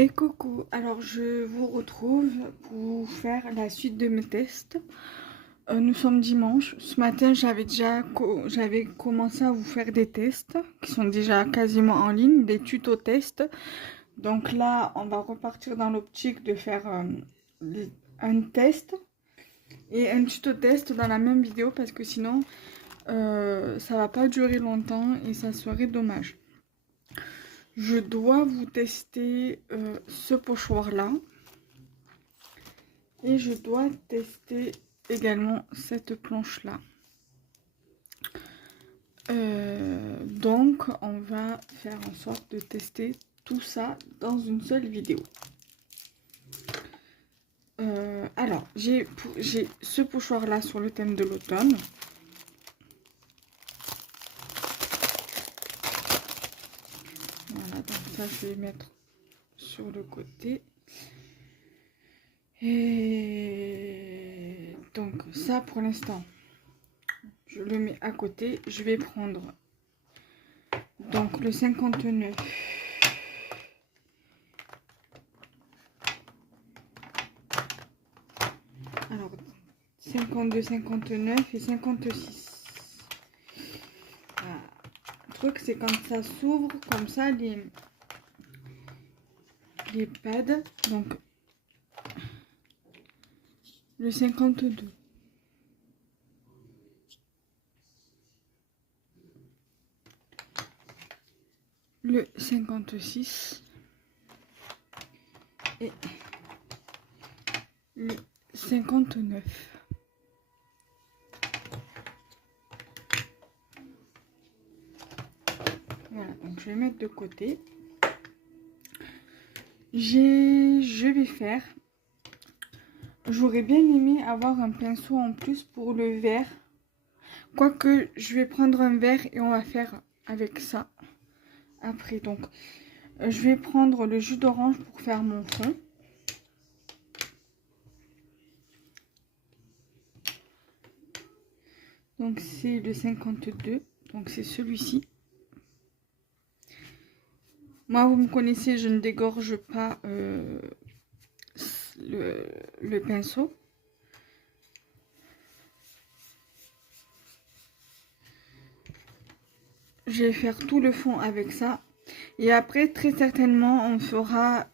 Et coucou, alors je vous retrouve pour faire la suite de mes tests. Nous sommes dimanche. Ce matin, j'avais commencé à vous faire des tests qui sont déjà quasiment en ligne, des tutos tests. Donc là, on va repartir dans l'optique de faire un test et un tuto test dans la même vidéo parce que sinon, ça va pas durer longtemps et ça serait dommage. Je dois vous tester ce pochoir-là. Et je dois tester également cette planche-là. Donc, on va faire en sorte de tester tout ça dans une seule vidéo. Alors, j'ai ce pochoir-là sur le thème de l'automne. Voilà, donc ça, je vais mettre sur le côté. Et donc, ça, pour l'instant, je le mets à côté. Je vais prendre donc le 59. Alors, 52, 59 et 56. Voilà. Le truc, c'est quand ça s'ouvre comme ça, les pads. Donc, le 52. Le 56. Et le 59. Voilà, donc je vais mettre de côté. Je vais faire. J'aurais bien aimé avoir un pinceau en plus pour le vert. Quoique, je vais prendre un vert et on va faire avec ça après. Donc, je vais prendre le jus d'orange pour faire mon fond. Donc, c'est le 52. Donc, c'est celui-ci. Moi, vous me connaissez, je ne dégorge pas le pinceau. Je vais faire tout le fond avec ça. Et après, très certainement, on fera...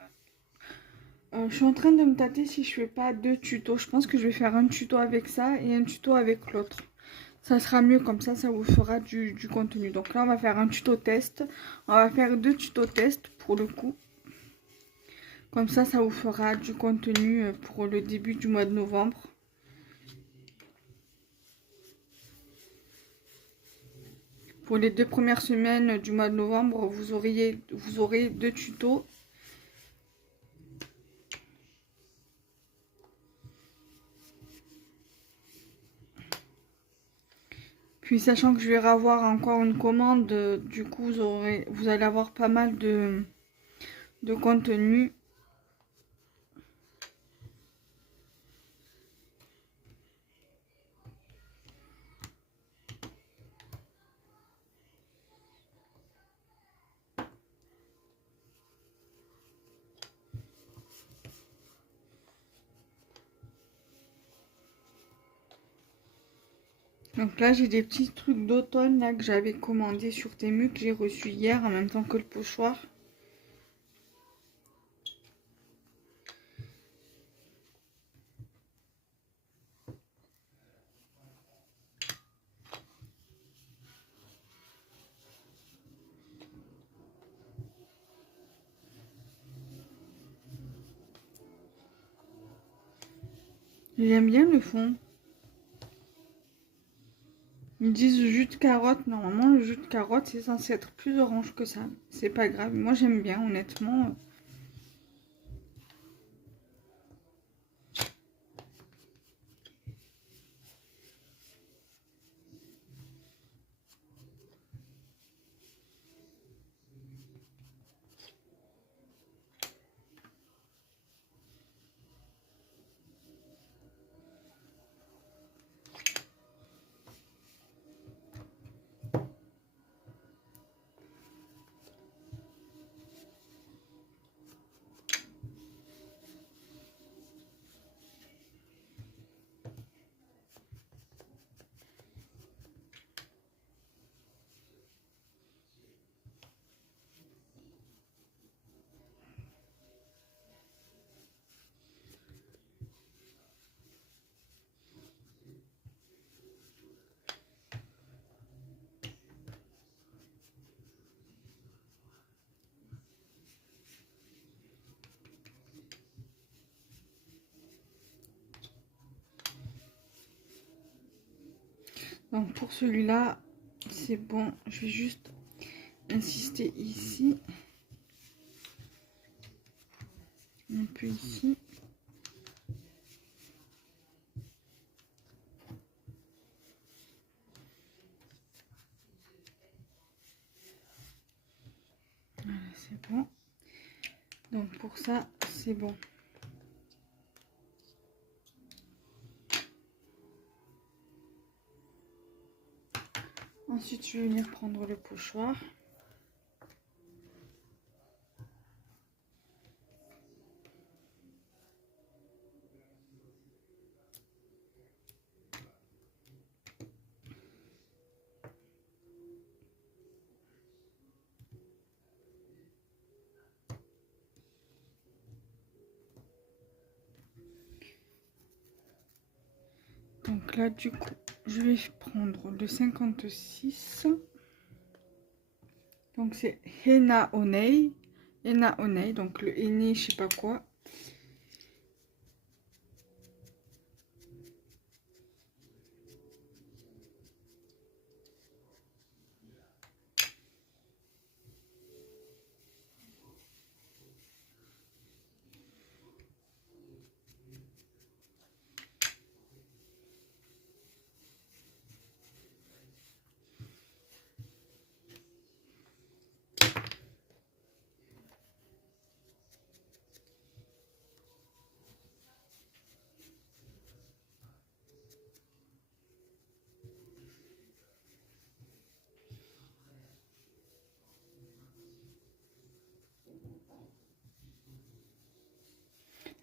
je suis en train de me tâter si je fais pas deux tutos. Je pense que je vais faire un tuto avec ça et un tuto avec l'autre. Ça sera mieux comme ça vous fera du contenu. Donc là, on va faire un tuto test. On va faire deux tutos test pour le coup. Comme ça vous fera du contenu pour le début du mois de novembre. Pour les 2 premières semaines du mois de novembre, vous aurez 2 tutos. Puis sachant que je vais avoir encore une commande, du coup vous allez avoir pas mal de contenu. Donc là j'ai des petits trucs d'automne là que j'avais commandé sur Temu que j'ai reçu hier en même temps que le pochoir. J'aime bien le fond. Ils disent jus de carotte. Normalement, le jus de carotte, c'est censé être plus orange que ça. C'est pas grave. Moi, j'aime bien, honnêtement. Donc pour celui-là, c'est bon. Je vais juste insister ici. Un peu ici. Voilà, c'est bon. Donc pour ça, c'est bon. Ensuite, je vais venir prendre le pochoir. Donc là, du coup, je vais prendre le 56. Donc c'est Henna Onei. Henna Onei, donc le henné, je sais pas quoi.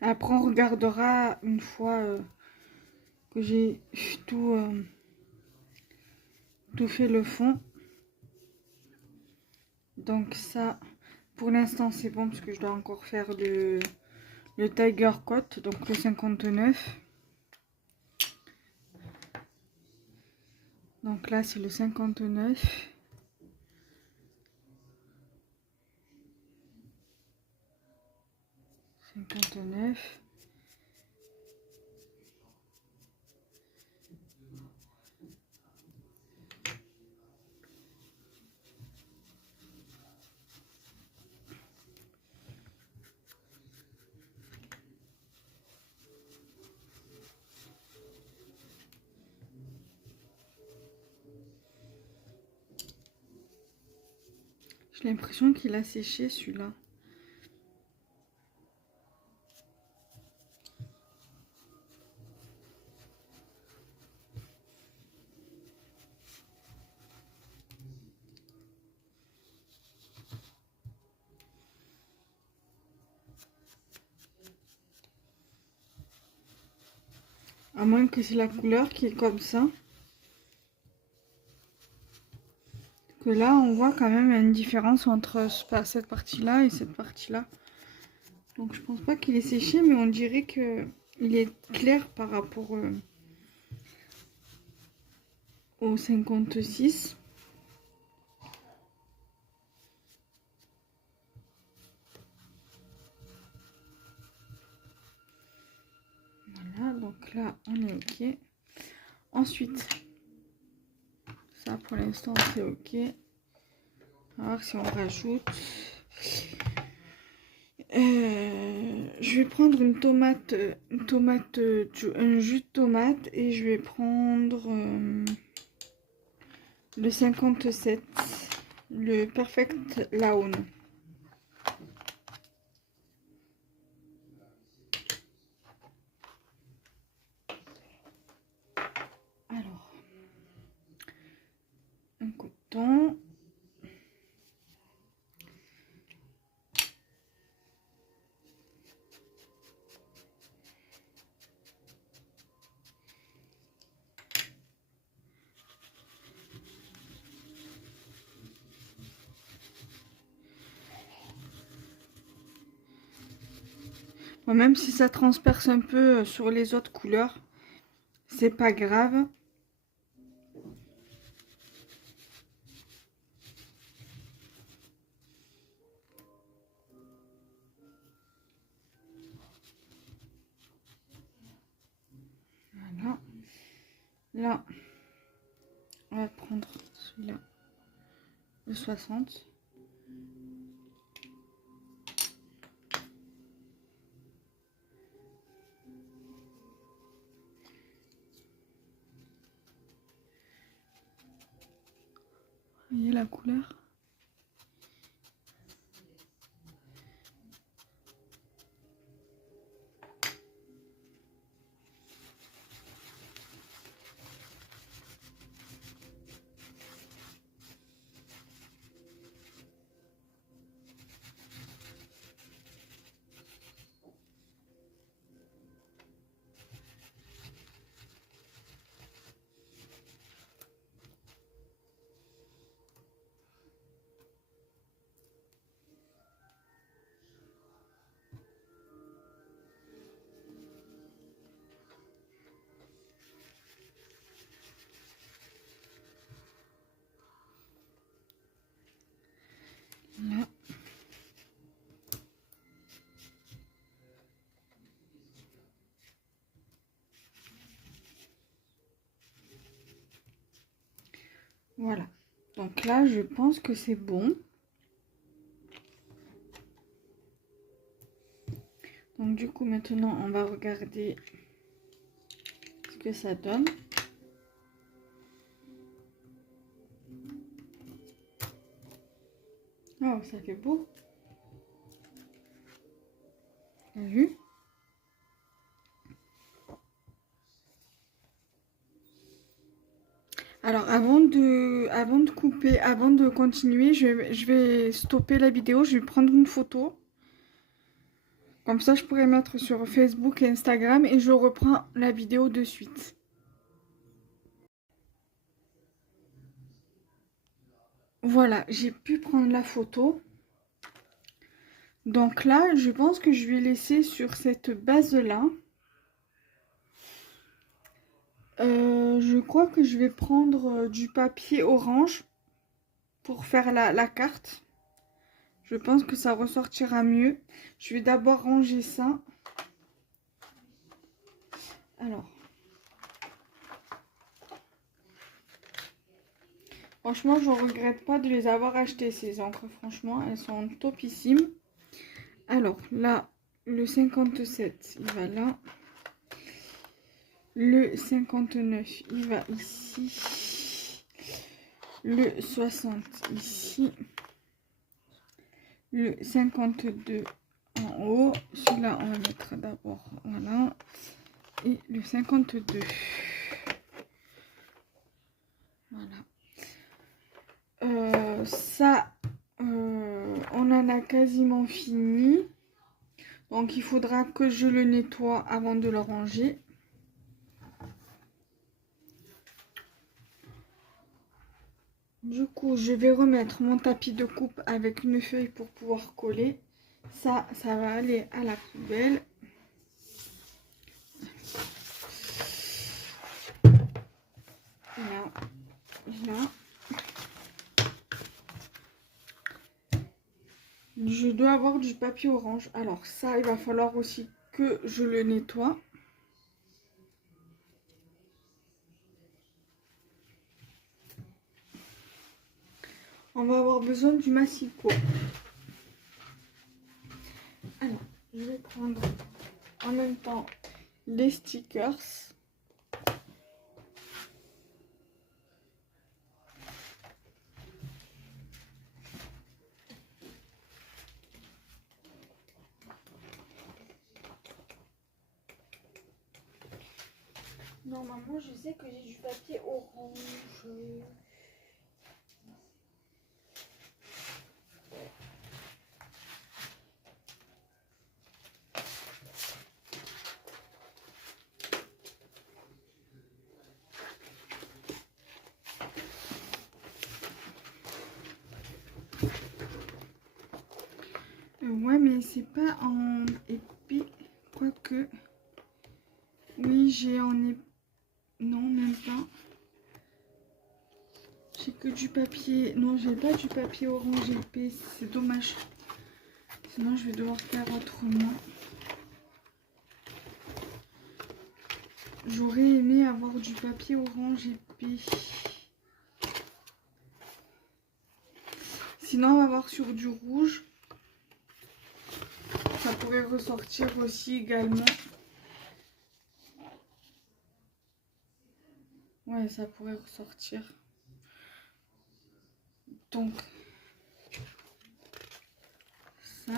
Après, on regardera une fois que j'ai tout, tout fait le fond. Donc ça, pour l'instant, c'est bon parce que je dois encore faire le Tiger Coat, donc le 59. Donc là, c'est le 59. J'ai l'impression qu'il a séché celui-là. À moins que c'est la couleur qui est comme ça. Que là, on voit quand même une différence entre cette partie-là et cette partie-là. Donc je pense pas qu'il est séché, mais on dirait que il est clair par rapport au 56. Voilà, donc là, on est OK. Ensuite, ça pour l'instant, c'est OK. On va voir si on rajoute. Je vais prendre un jus de tomate et je vais prendre le 57, le Perfect Lawn. Alors, un coton. Bon, même si ça transperce un peu sur les autres couleurs, c'est pas grave. Voilà. Là, prendre celui-là, le 60. Vous voyez la couleur? Là. Voilà. Donc là, je pense que c'est bon. Donc du coup, maintenant, on va regarder ce que ça donne. Oh, ça fait beau. T'as vu? Alors, avant de couper, avant de continuer, je vais stopper la vidéo. Je vais prendre une photo. Comme ça, je pourrais mettre sur Facebook et Instagram et je reprends la vidéo de suite. Voilà, j'ai pu prendre la photo. Donc là, je pense que je vais laisser sur cette base-là. Je crois que je vais prendre du papier orange pour faire la carte. Je pense que ça ressortira mieux. Je vais d'abord ranger ça. Alors. Franchement, je ne regrette pas de les avoir achetées, ces encres. Franchement, elles sont topissimes. Alors, là, le 57, il va là. Le 59, il va ici. Le 60, ici. Le 52 en haut. Celui-là, on va mettre d'abord, voilà. Et le 52. Voilà. Ça, on en a quasiment fini. Donc, il faudra que je le nettoie avant de le ranger. Du coup, je vais remettre mon tapis de coupe avec une feuille pour pouvoir coller. Ça va aller à la poubelle. Là, là. Je dois avoir du papier orange. Alors ça, il va falloir aussi que je le nettoie. On va avoir besoin du massicot. Alors, je vais prendre en même temps les stickers. Normalement, je sais que j'ai du papier orange. Ouais, mais c'est pas en épais. Quoique. Oui, j'ai en épais. Non, même pas. J'ai que du papier. Non, j'ai pas du papier orange épais. C'est dommage. Sinon, je vais devoir faire autrement. J'aurais aimé avoir du papier orange épais. Sinon, on va voir sur du rouge. Ça pourrait ressortir aussi également. Ouais, ça pourrait ressortir. Donc, ça.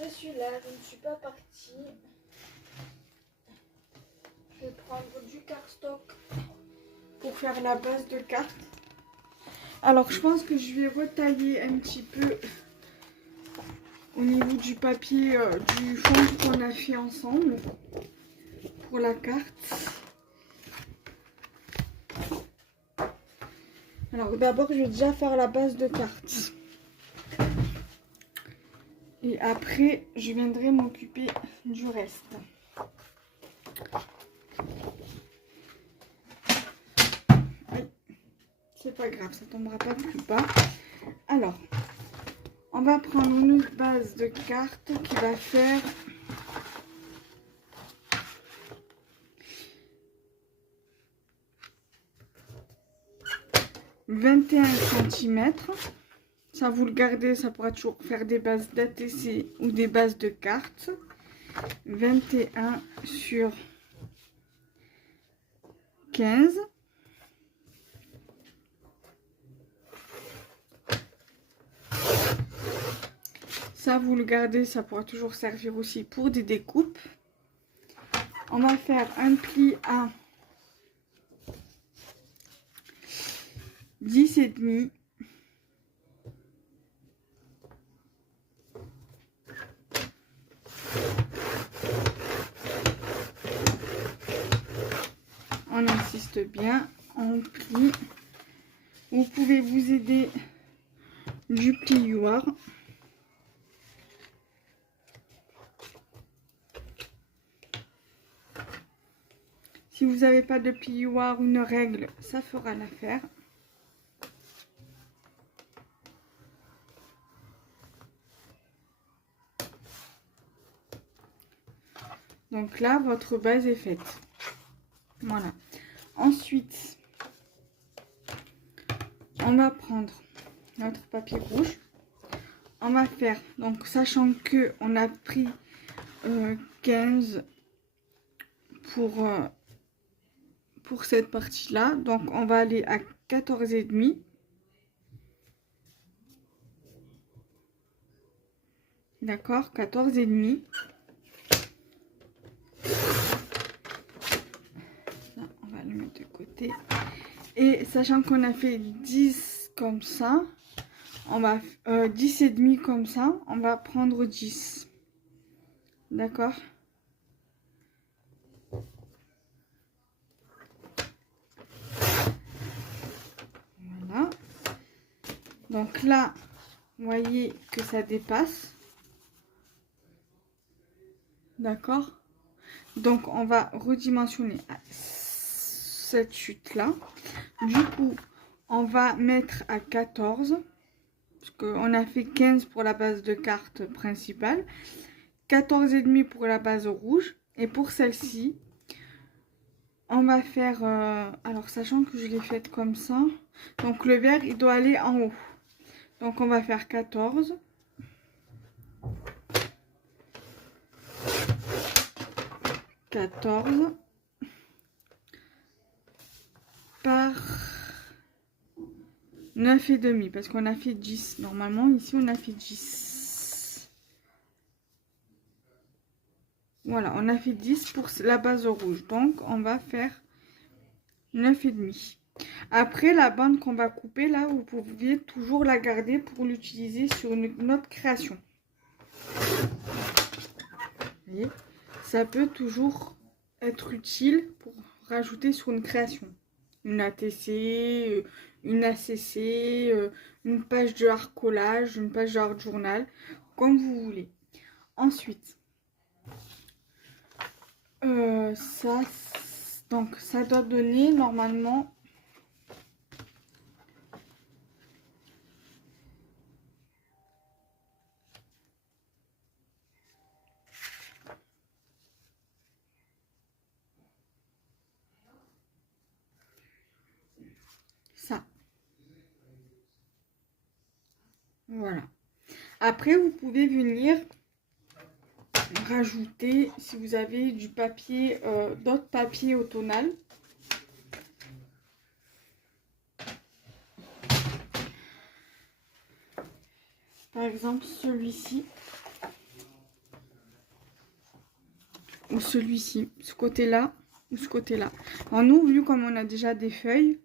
Je suis là, je ne suis pas partie. Je vais prendre du cardstock pour faire la base de carte. Alors je pense que je vais retailler un petit peu au niveau du papier du fond qu'on a fait ensemble pour la carte. Alors d'abord je vais déjà faire la base de carte. Et après, je viendrai m'occuper du reste. C'est pas grave, ça tombera pas plus bas. Alors, on va prendre une base de carte qui va faire 21 cm. Ça, vous le gardez, ça pourra toujours faire des bases d'ATC ou des bases de cartes. 21 sur 15. Ça, vous le gardez, ça pourra toujours servir aussi pour des découpes. On va faire un pli à 10,5. On insiste bien, on plie. Vous pouvez vous aider du plioir. Si vous n'avez pas de plioir, une règle, ça fera l'affaire. Donc là, votre base est faite. Voilà. Ensuite, on va prendre notre papier rouge. On va faire, donc sachant que on a pris 15 pour cette partie-là. Donc on va aller à 14,5. D'accord, 14,5. On va le mettre de côté. Et sachant qu'on a fait 10 comme ça, on va 10,5 comme ça, on va prendre 10. D'accord? Voilà. Donc là, vous voyez que ça dépasse. D'accord? Donc on va redimensionner à cette chute là. Du coup, on va mettre à 14. Parce qu'on a fait 15 pour la base de carte principale. 14,5 pour la base rouge. Et pour celle-ci, on va faire... alors, sachant que je l'ai faite comme ça. Donc, le vert, il doit aller en haut. Donc, on va faire 14. Par 9,5 parce qu'on a fait 10. Normalement, ici, on a fait 10. Voilà, on a fait 10 pour la base rouge. Donc, on va faire 9,5. Après, la bande qu'on va couper, là, vous pouviez toujours la garder pour l'utiliser sur une autre création. Vous voyez, ça peut toujours être utile pour rajouter sur une création. Une ATC, une ACC, une page de art collage, une page de art journal, comme vous voulez. Ensuite, donc ça doit donner normalement ça. Voilà. Après, vous pouvez venir rajouter, si vous avez du papier, d'autres papiers au tonal. Par exemple, celui-ci. Ou celui-ci. Ce côté-là ou ce côté-là. Alors nous, vu comme on a déjà des feuilles,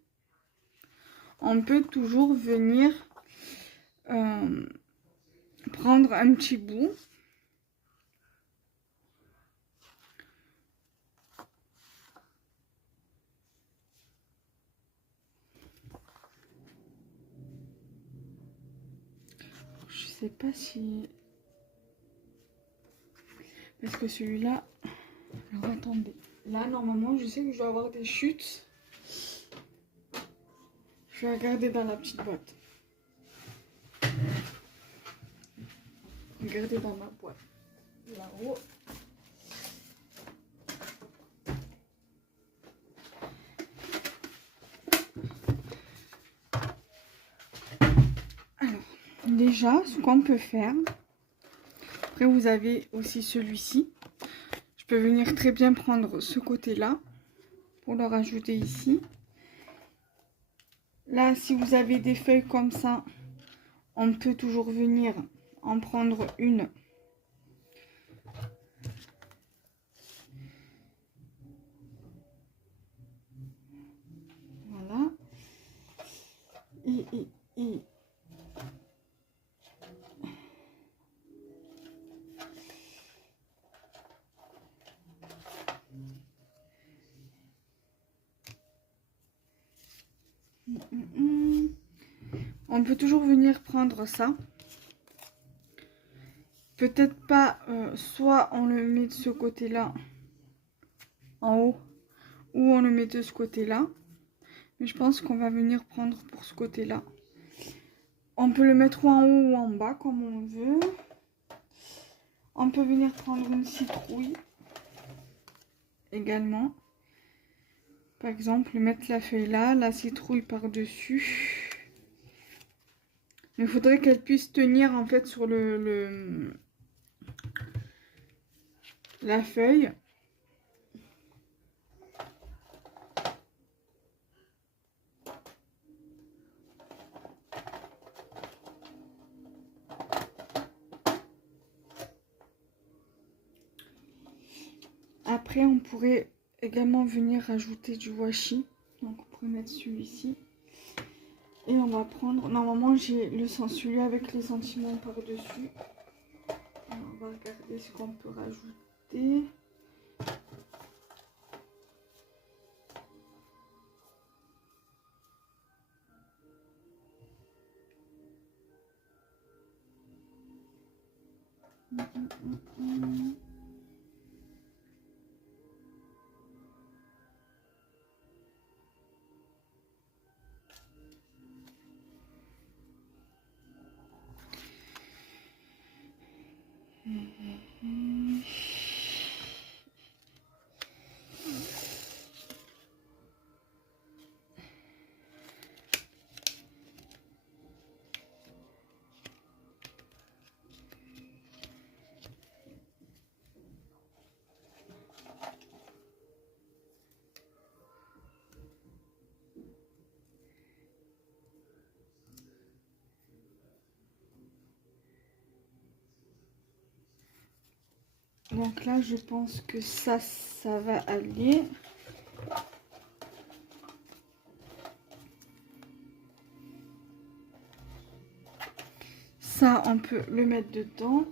on peut toujours venir prendre un petit bout. Je sais pas si... Parce que celui-là... Alors attendez. Là, normalement, je sais que je dois avoir des chutes. Je vais regarder dans la petite boîte. Regardez dans ma boîte. Là-haut. Alors, déjà, ce qu'on peut faire... Après, vous avez aussi celui-ci. Je peux venir très bien prendre ce côté-là pour le rajouter ici. Là, si vous avez des feuilles comme ça, on peut toujours venir en prendre une. Voilà. Et on peut toujours venir prendre ça. Peut-être pas, soit on le met de ce côté-là, en haut, ou on le met de ce côté-là. Mais je pense qu'on va venir prendre pour ce côté-là. On peut le mettre ou en haut ou en bas, comme on veut. On peut venir prendre une citrouille, également. Par exemple, mettre la feuille là, la citrouille par-dessus. Il faudrait qu'elle puisse tenir en fait sur la feuille. Après, on pourrait également venir rajouter du washi. Donc, on pourrait mettre celui-ci. Et on va prendre... Normalement, j'ai celui avec les sentiments par-dessus. On va regarder ce qu'on peut rajouter. Donc là, je pense que ça va aller. Ça, on peut le mettre dedans.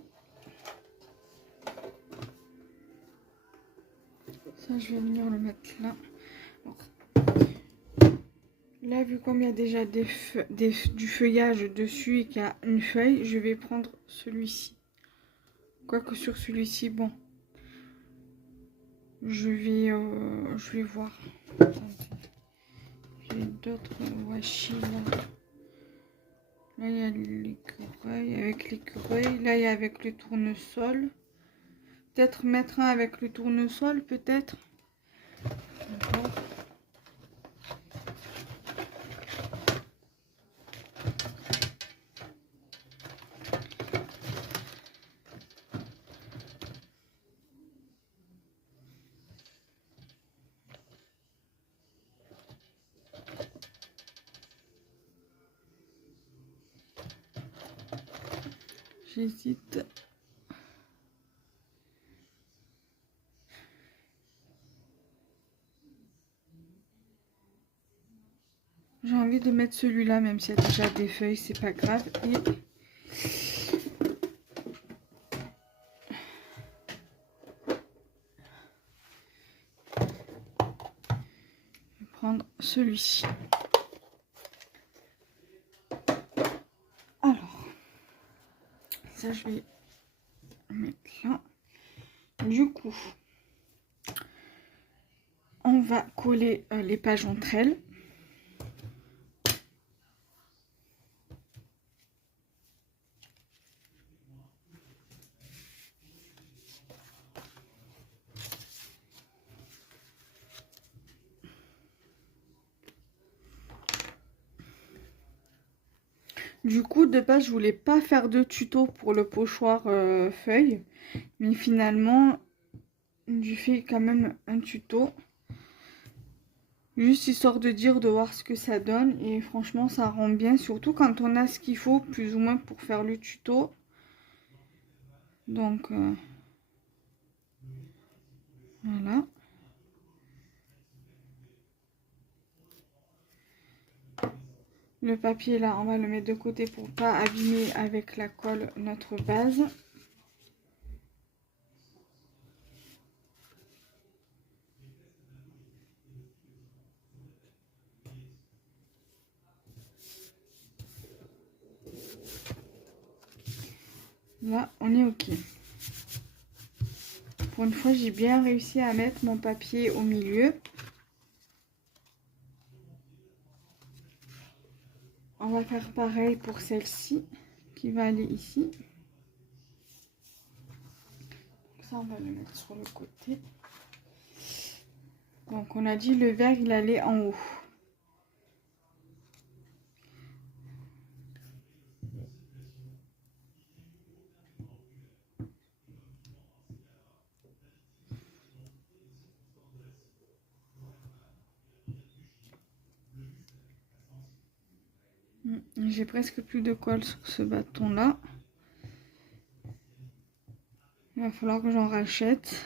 Ça, je vais venir le mettre là. Alors, là, vu comme il y a déjà du feuillage dessus et qu'il y a une feuille, je vais prendre celui-ci. Quoique sur celui-ci, bon, je vais voir. Attendez. J'ai d'autres washi là. Là, il y a l'écureuil avec l'écureuil. Là, il y a avec le tournesol. Peut-être mettre un avec le tournesol, peut-être. J'hésite. J'ai envie de mettre celui-là, même s'il y a déjà des feuilles, c'est pas grave. Et je vais prendre celui-ci. Alors, ça je vais mettre là. Du coup, on va coller les pages entre elles. Du coup, de base, je voulais pas faire de tuto pour le pochoir feuille, mais finalement, j'ai fait quand même un tuto. Juste histoire de dire, de voir ce que ça donne. Et franchement, ça rend bien. Surtout quand on a ce qu'il faut, plus ou moins, pour faire le tuto. Donc, voilà. Le papier, là, on va le mettre de côté pour pas abîmer avec la colle notre base. Là, on est OK. Pour une fois, j'ai bien réussi à mettre mon papier au milieu. On va faire pareil pour celle-ci, qui va aller ici. Ça, on va le mettre sur le côté. Donc, on a dit le vert, il allait en haut. J'ai presque plus de colle sur ce bâton-là. Il va falloir que j'en rachète.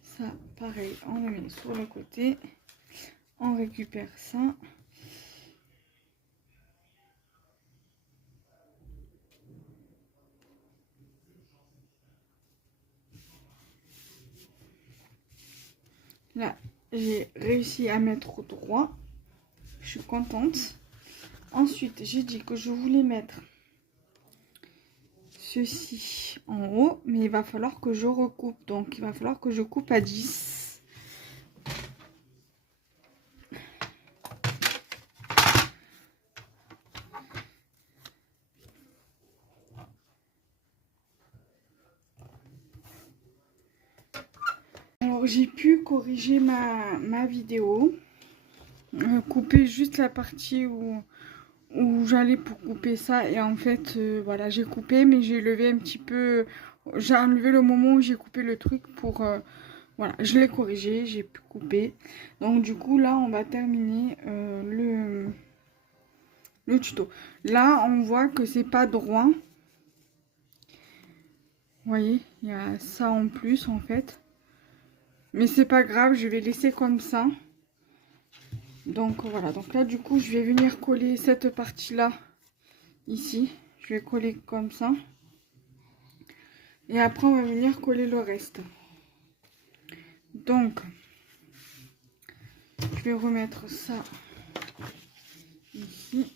Ça, pareil, on le met sur le côté. On récupère ça. Là, j'ai réussi à mettre droit. Je suis contente. Ensuite, j'ai dit que je voulais mettre ceci en haut, mais il va falloir que je recoupe. Donc, il va falloir que je coupe à 10. Alors, j'ai pu corriger ma vidéo. Couper juste la partie où j'allais pour couper ça. Et en fait, voilà, j'ai coupé, mais j'ai levé un petit peu... J'ai enlevé le moment où j'ai coupé le truc pour... voilà, je l'ai corrigé, j'ai pu couper. Donc du coup, là, on va terminer le tuto. Là, on voit que c'est pas droit. Vous voyez, il y a ça en plus, en fait. Mais c'est pas grave, je vais laisser comme ça. Donc voilà, donc là du coup je vais venir coller cette partie là ici, je vais coller comme ça et après on va venir coller le reste. Donc je vais remettre ça ici.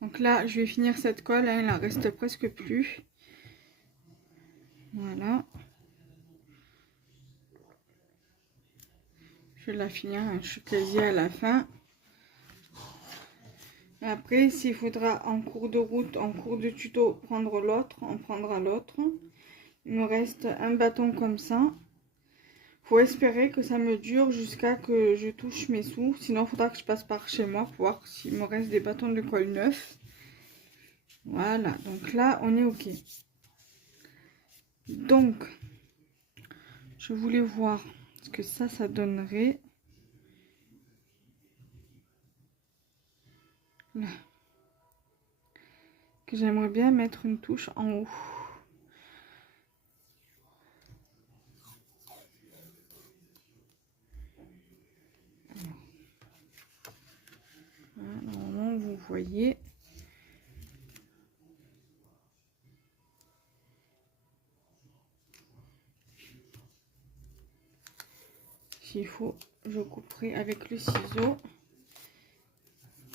Donc là je vais finir cette colle, hein, il en reste presque plus. Voilà, je vais la finir, hein, je suis quasi à la fin. Après, s'il faudra en cours de route, en cours de tuto, prendre l'autre, on prendra l'autre. Il me reste un bâton comme ça. Faut espérer que ça me dure jusqu'à que je touche mes sous. Sinon, il faudra que je passe par chez moi pour voir s'il me reste des bâtons de colle neufs. Voilà, donc là, on est OK. Donc, je voulais voir ce que ça donnerait. Là. Que j'aimerais bien mettre une touche en haut. Voilà, normalement, vous voyez. S'il faut, je couperai avec le ciseau.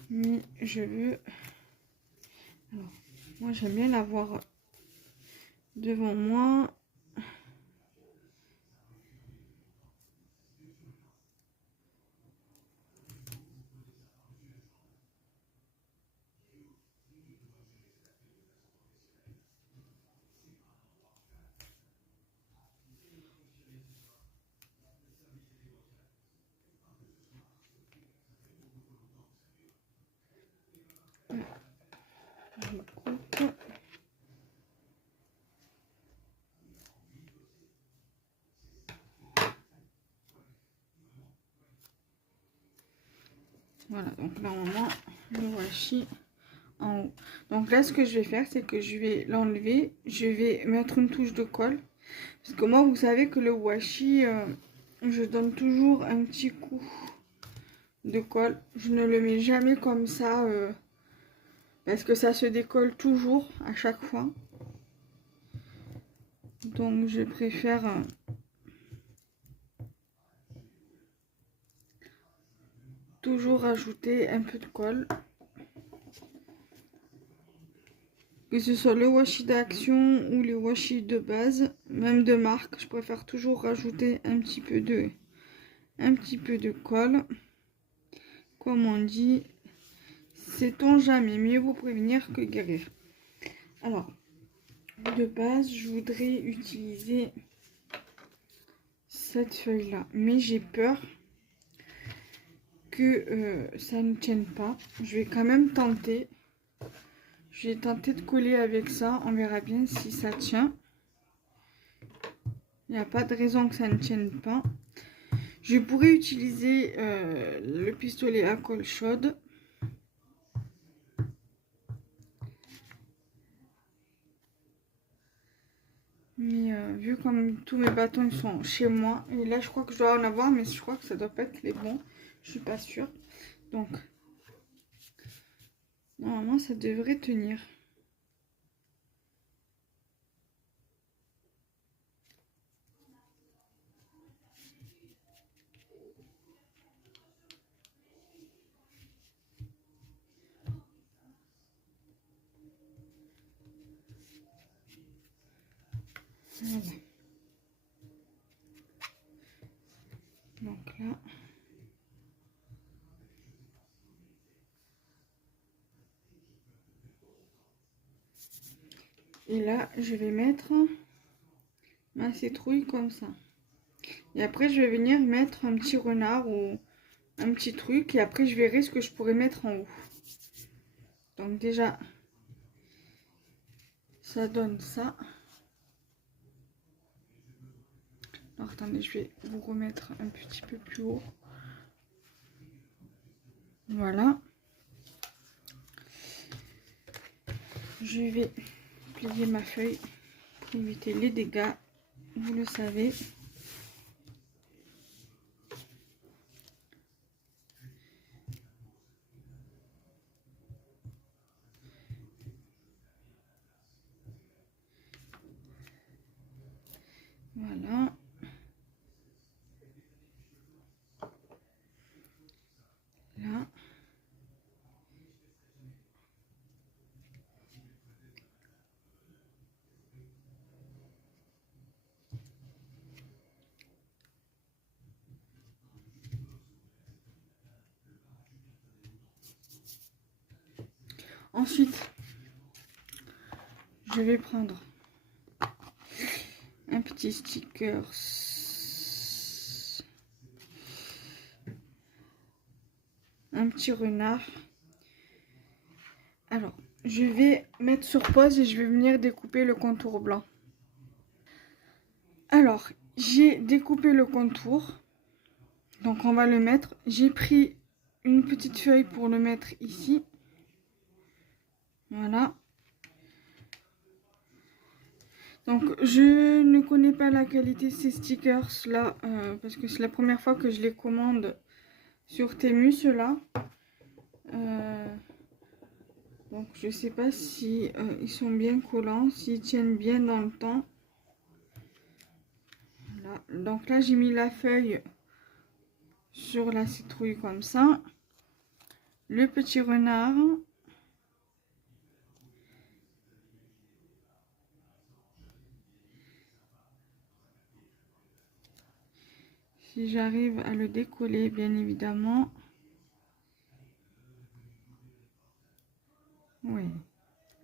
Mais je veux... Alors, moi, j'aime bien l'avoir devant moi. Je coupe. Voilà, donc normalement, le washi en haut. Donc là, ce que je vais faire, c'est que je vais l'enlever. Je vais mettre une touche de colle. Parce que moi, vous savez que le washi, je donne toujours un petit coup de colle. Je ne le mets jamais comme ça. Parce que ça se décolle toujours à chaque fois. Donc je préfère... toujours ajouter un peu de colle. Que ce soit le washi d'action ou le washi de base, même de marque, je préfère toujours rajouter un petit peu de colle. Comme on dit, sait-on jamais, mieux vaut prévenir que guérir. Alors, de base, je voudrais utiliser cette feuille-là, mais j'ai peur que ça ne tienne pas. Je vais quand même tenter. Je vais tenter de coller avec ça, on verra bien si ça tient. Il n'y a pas de raison que ça ne tienne pas. Je pourrais utiliser le pistolet à colle chaude. Mais vu comme tous mes bâtons ils sont chez moi, et là je crois que je dois en avoir, mais je crois que ça doit pas être les bons. Je suis pas sûre. Donc, normalement ça devrait tenir. Voilà. Donc là... Et là, je vais mettre ma citrouille comme ça. Et après, je vais venir mettre un petit renard ou un petit truc. Et après, je verrai ce que je pourrais mettre en haut. Donc déjà, ça donne ça. Alors, attendez, je vais vous remettre un petit peu plus haut. Voilà. Je vais plier ma feuille pour éviter les dégâts. vous le savez. Voilà. Là. Ensuite, je vais prendre un petit sticker, un petit renard. Alors, je vais mettre sur pause et je vais venir découper le contour blanc. Alors, j'ai découpé le contour. Donc, on va le mettre. J'ai pris une petite feuille pour le mettre ici. Voilà. Donc, je ne connais pas la qualité de ces stickers là, parce que c'est la première fois que je les commande sur Temu, ceux-là. Donc, je sais pas si ils sont bien collants, s'ils tiennent bien dans le temps. Voilà. Donc là, j'ai mis la feuille sur la citrouille comme ça. Le petit renard. Si j'arrive à le décoller, bien évidemment. Oui,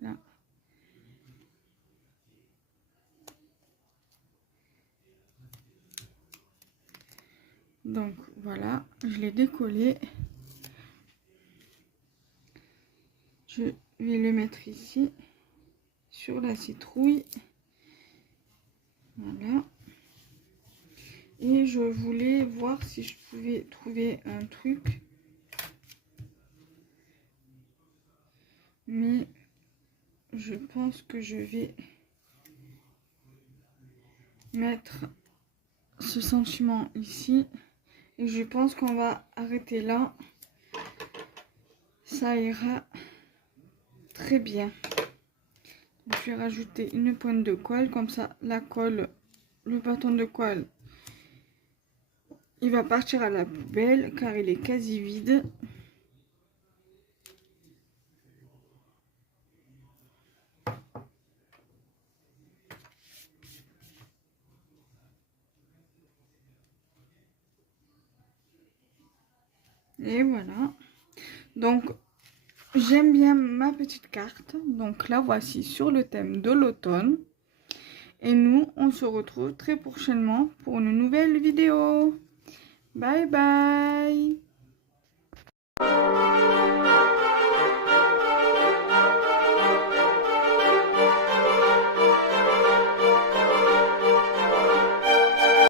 là. Donc voilà, je l'ai décollé. Je vais le mettre ici, sur la citrouille. Voilà. Et je voulais voir si je pouvais trouver un truc. Mais je pense que je vais mettre ce sentiment ici. Et je pense qu'on va arrêter là. Ça ira très bien. Je vais rajouter une pointe de colle. Comme ça, la colle, le bâton de colle, il va partir à la poubelle car il est quasi vide. Et voilà. Donc, j'aime bien ma petite carte. Donc, la voici sur le thème de l'automne. Et nous, on se retrouve très prochainement pour une nouvelle vidéo. Bye bye!